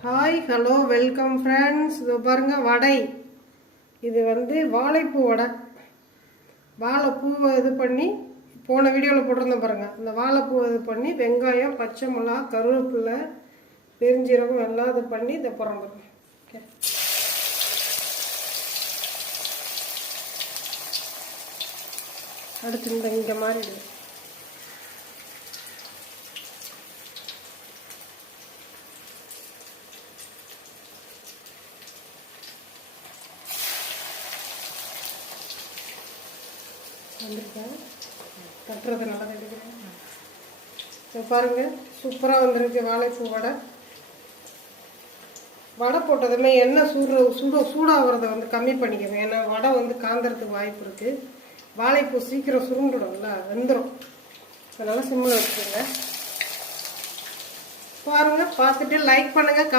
Hi hello welcome friends. இது பாருங்க வடை. இது வாழைப்பூ வடை. வாழைப்பூவை இது பண்ணி போன வீடியோவில் போட்டிருந்தேன் பாருங்க. அந்த வாழைப்பூவை இது பண்ணி வெங்காயம், பச்சை மிளகா, கருவேப்பிலை, பெருஞ்சீரகம் எல்லாம் இது பண்ணி இதை போடுறோம் பாருங்க. ஓகே, அடுத்து இந்த மாதிரி வந்துருக்கேன். கட்டுறது நல்லா கட்டுக்கிறேன். இப்போ பாருங்கள், சூப்பராக வந்துருக்கு வாழைப்பூ வடை. வடை போட்டதுமே எண்ணெய் சூடாகிறத கம்மி பண்ணிக்கணும். ஏன்னா வடை காந்தறதுக்கு வாய்ப்பு இருக்குது. வாழைப்பூ சீக்கிரம் சுருண்டுடும்ல, வெந்துடும். அதனால் சிம்மில் வச்சுக்கோங்க. பாருங்கள், பார்த்துட்டு லைக் பண்ணுங்கள்.